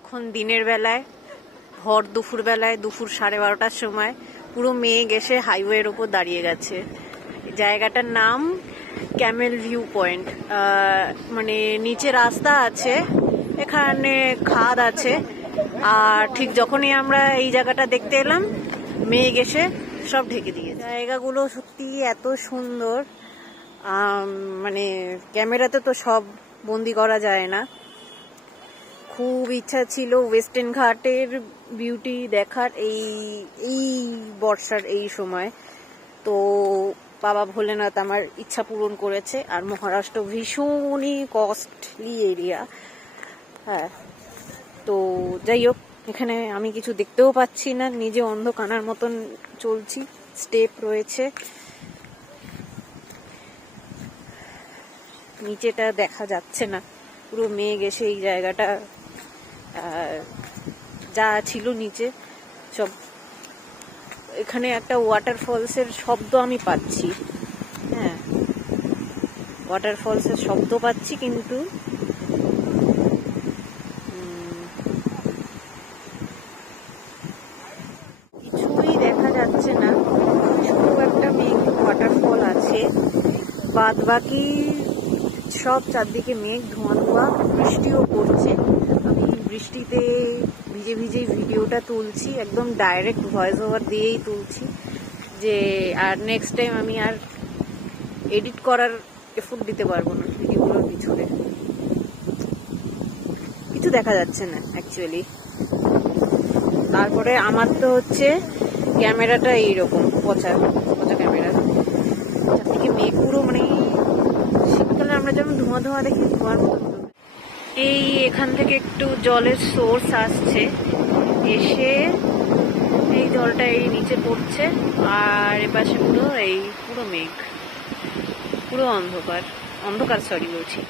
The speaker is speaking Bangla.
এখন দিনের বেলায়, ভর দুপুর বেলায়, দুপুর 12:30টার সময় পুরো মেঘ এসে হাইওয়ের ওপর দাঁড়িয়ে গেছে। জায়গাটার নাম ক্যামেল ভিউ পয়েন্ট। মানে নিচে রাস্তা আছে, এখানে খাদ আছে, আর ঠিক যখনই আমরা এই জায়গাটা দেখতে এলাম মেঘ এসে সব ঢেকে দিয়েছে। জায়গাগুলো সত্যি এত সুন্দর, মানে ক্যামেরাতে তো সব বন্দি করা যায় না। খুব ইচ্ছা ছিল ওয়েস্টার্ন ঘাটের বিউটি দেখার এই বর্ষার এই সময়। তো বাবা ভোলেনাথ আমার ইচ্ছা পূরণ করেছে। আর মহারাষ্ট্র ভীষণই কস্টলি এরিয়া। হ্যাঁ, তো যাই হোক, এখানে আমি কিছু দেখতেও পাচ্ছি না, নিজে অন্ধ কানার মতন চলছি। স্টেপ রয়েছে, নিচেটা দেখা যাচ্ছে না, পুরো মেঘ এসে এই জায়গাটা যা ছিল নিচে সব। এখানে একটা ওয়াটারফলসের শব্দ আমি পাচ্ছি, হ্যাঁ ওয়াটারফলসের শব্দ পাচ্ছি, কিন্তু কিছুই দেখা যাচ্ছে না। শুধু একটা মেঘ ওয়াটারফল আছে, বাদ বাকি সব চারদিকে মেঘ, ধোঁয়া ধোঁয়া, বৃষ্টিও পড়ছে। আমি বৃষ্টিতে ভিজে ভিজে ভিডিওটা তুলছি, একদম ডাইরেক্ট ভয়েস ওভার দিয়েই তুলছি, যে আর নেক্সট টাইম আমি আর এডিট করার এফোর্ট দিতে পারবো না ভিডিওগুলোর পিছনে। কিছু দেখা যাচ্ছে না অ্যাকচুয়ালি। তারপরে আমার তো হচ্ছে ক্যামেরাটা এইরকম পচা পচা ক্যামেরা, চারদিকে মেঘ পুরো, মানে শীতকালে আমরা যেমন ধোঁয়া ধোঁয়া দেখি, ধোঁয়ার মতো। এই এখান থেকে একটু জলের সোর্স আসছে, এসে এই জলটা এই নিচে পড়ছে, আর এপাশে পুরো পুরো মেঘ, পুরো অন্ধকার, সরি বলছি।